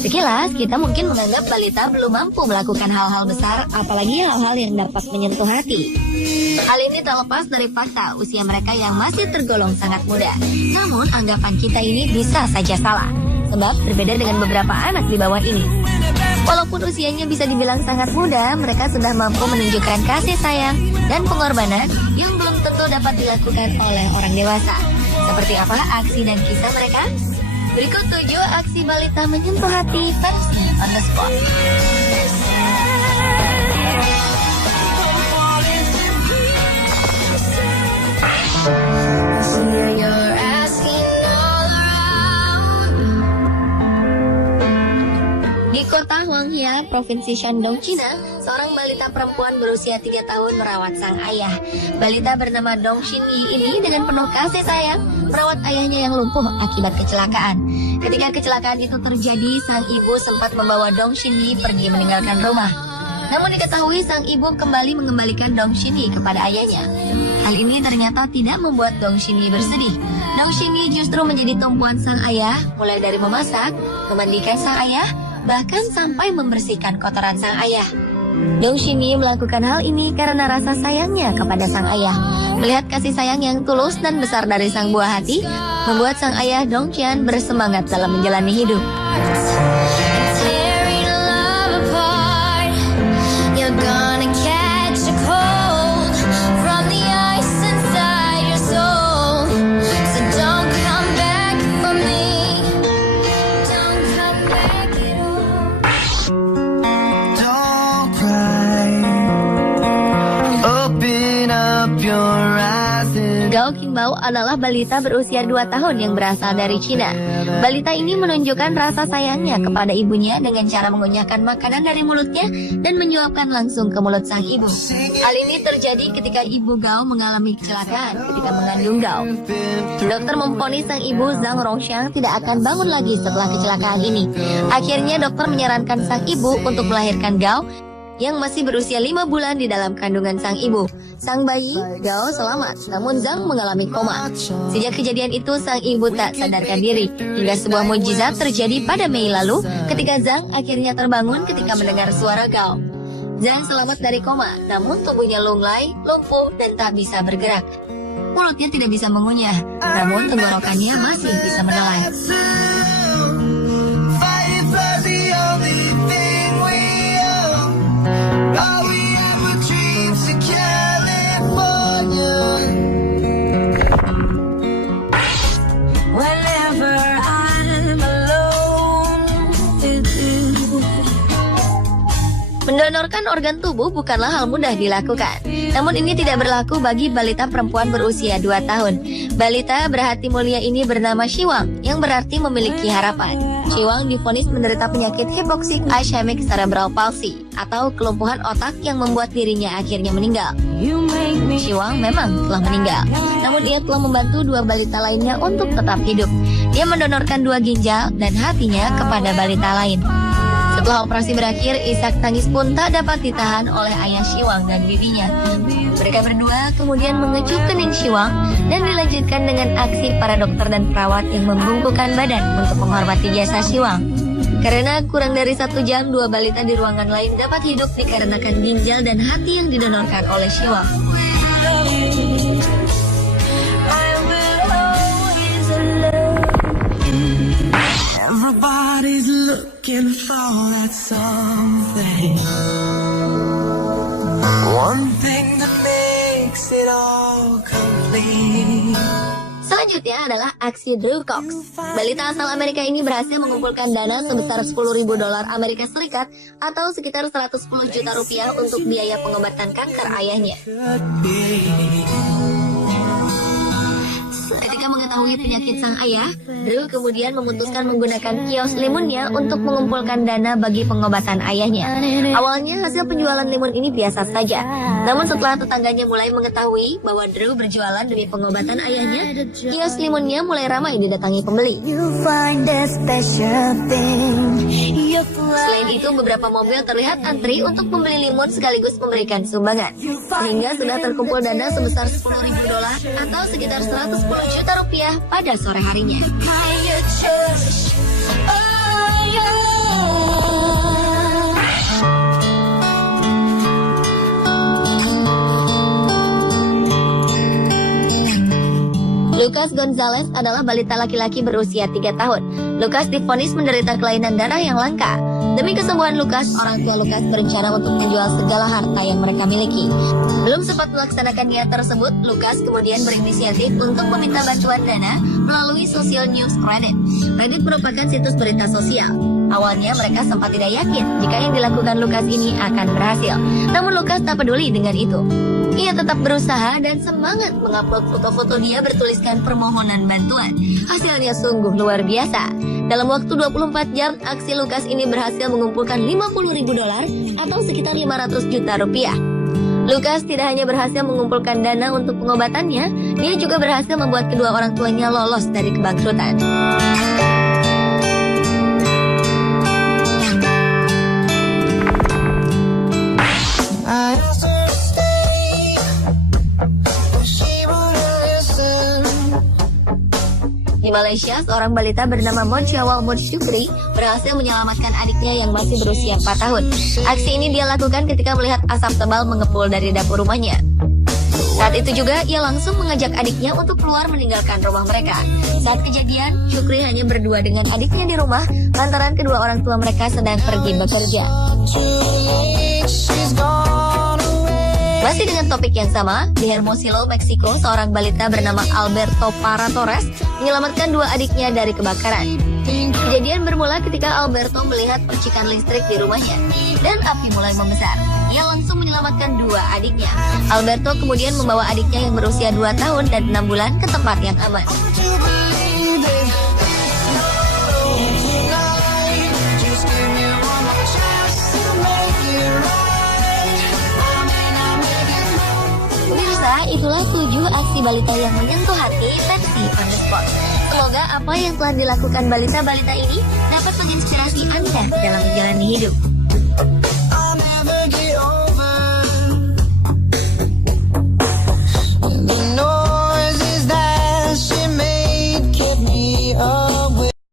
Sekilas, kita mungkin menganggap balita belum mampu melakukan hal-hal besar, apalagi hal-hal yang dapat menyentuh hati. Hal ini terlepas dari fakta usia mereka yang masih tergolong sangat muda. Namun, anggapan kita ini bisa saja salah, sebab berbeda dengan beberapa anak di bawah ini. Walaupun usianya bisa dibilang sangat muda, mereka sudah mampu menunjukkan kasih sayang dan pengorbanan yang belum tentu dapat dilakukan oleh orang dewasa. Seperti apa aksi dan kisah mereka? Berikut 7 aksi balita menyentuh hati versi on the spot. Di kota Huanghia, Provinsi Shandong, Cina, seorang balita perempuan berusia 3 tahun merawat sang ayah. Balita bernama Dong Xinyi ini dengan penuh kasih sayang merawat ayahnya yang lumpuh akibat kecelakaan. Ketika kecelakaan itu terjadi, sang ibu sempat membawa Dong Xinyi pergi meninggalkan rumah. Namun diketahui sang ibu kembali mengembalikan Dong Xinyi kepada ayahnya. Hal ini ternyata tidak membuat Dong Xinyi bersedih. Dong Xinyi justru menjadi tumpuan sang ayah, mulai dari memasak, memandikan sang ayah, bahkan sampai membersihkan kotoran sang ayah. Dong Xinyi melakukan hal ini karena rasa sayangnya kepada sang ayah. Melihat kasih sayang yang tulus dan besar dari sang buah hati, membuat sang ayah Dong Qian bersemangat dalam menjalani hidup. Gao Qingbao adalah balita berusia 2 tahun yang berasal dari Cina. Balita ini menunjukkan rasa sayangnya kepada ibunya dengan cara mengunyahkan makanan dari mulutnya dan menyuapkan langsung ke mulut sang ibu. Hal ini terjadi ketika ibu Gao mengalami kecelakaan ketika mengandung Gao. Dokter memvonis sang ibu Zhang Rongxiang tidak akan bangun lagi setelah kecelakaan ini. Akhirnya dokter menyarankan sang ibu untuk melahirkan Gao yang masih berusia 5 bulan di dalam kandungan sang ibu. Sang bayi, Gao, selamat, namun Zhang mengalami koma. Sejak kejadian itu, sang ibu tak sadarkan diri, hingga sebuah mukjizat terjadi pada Mei lalu, ketika Zhang akhirnya terbangun ketika mendengar suara Gao. Zhang selamat dari koma, namun tubuhnya lunglai, lumpuh, dan tak bisa bergerak. Mulutnya tidak bisa mengunyah, namun tenggorokannya masih bisa menelan. Mendonorkan organ tubuh bukanlah hal mudah dilakukan. Namun ini tidak berlaku bagi balita perempuan berusia 2 tahun. Balita berhati mulia ini bernama Shiwang, yang berarti memiliki harapan. Shiwang divonis menderita penyakit hypoxic ischemic cerebral palsy, atau kelumpuhan otak yang membuat dirinya akhirnya meninggal. Shiwang memang telah meninggal, namun ia telah membantu 2 balita lainnya untuk tetap hidup. Dia mendonorkan 2 ginjal dan hatinya kepada balita lain. Setelah operasi berakhir, isak tangis pun tak dapat ditahan oleh ayah Shiwang dan bibinya. Mereka berdua kemudian mengecup kening Shiwang dan dilanjutkan dengan aksi para dokter dan perawat yang membungkukkan badan untuk menghormati jasa Shiwang. Karena kurang dari 1 jam, 2 balita di ruangan lain dapat hidup dikarenakan ginjal dan hati yang didonorkan oleh Shiwang. Everybody's looking for that something. One thing that makes it all complete. Selanjutnya adalah aksi Drew Cox. Balita asal Amerika ini berhasil mengumpulkan dana sebesar $10.000 Amerika Serikat atau sekitar 110 juta rupiah untuk biaya pengobatan kanker ayahnya. Ketika mengetahui penyakit sang ayah, Drew kemudian memutuskan menggunakan kios limunnya untuk mengumpulkan dana bagi pengobatan ayahnya. Awalnya hasil penjualan limun ini biasa saja, namun setelah tetangganya mulai mengetahui bahwa Drew berjualan demi pengobatan ayahnya, kios limunnya mulai ramai didatangi pembeli. Selain itu, beberapa mobil terlihat antri untuk membeli limun sekaligus memberikan sumbangan, sehingga sudah terkumpul dana sebesar $10.000 atau sekitar 110 juta rupiah pada sore harinya. Lucas Gonzalez adalah balita laki-laki berusia 3 tahun. Lucas divonis menderita kelainan darah yang langka. Demi kesembuhan Lucas, orang tua Lucas berencana untuk menjual segala harta yang mereka miliki. Belum sempat melaksanakan niat tersebut, Lucas kemudian berinisiatif untuk meminta bantuan dana melalui Social News Reddit. Reddit merupakan situs berita sosial. Awalnya mereka sempat tidak yakin jika yang dilakukan Lucas ini akan berhasil. Namun Lucas tak peduli dengan itu. Ia tetap berusaha dan semangat mengupload foto-foto dia bertuliskan permohonan bantuan. Hasilnya sungguh luar biasa. Dalam waktu 24 jam, aksi Lucas ini berhasil mengumpulkan $50.000 atau sekitar 500 juta rupiah. Lucas tidak hanya berhasil mengumpulkan dana untuk pengobatannya, dia juga berhasil membuat kedua orang tuanya lolos dari kebangkrutan. Di Malaysia, seorang balita bernama Monsyawal Syukri berhasil menyelamatkan adiknya yang masih berusia 4 tahun. Aksi ini dia lakukan ketika melihat asap tebal mengepul dari dapur rumahnya. Saat itu juga, ia langsung mengajak adiknya untuk keluar meninggalkan rumah mereka. Saat kejadian, Syukri hanya berdua dengan adiknya di rumah, lantaran kedua orang tua mereka sedang pergi bekerja. Masih dengan topik yang sama, di Hermosillo, Meksiko, seorang balita bernama Alberto Parra Torres menyelamatkan dua adiknya dari kebakaran. Kejadian bermula ketika Alberto melihat percikan listrik di rumahnya, dan api mulai membesar. Ia langsung menyelamatkan dua adiknya. Alberto kemudian membawa adiknya yang berusia 2 tahun dan 6 bulan ke tempat yang aman. Itulah 7 aksi balita yang menyentuh hati versi On The Spot. Semoga apa yang telah dilakukan balita-balita ini dapat menginspirasi Anda dalam menjalani hidup.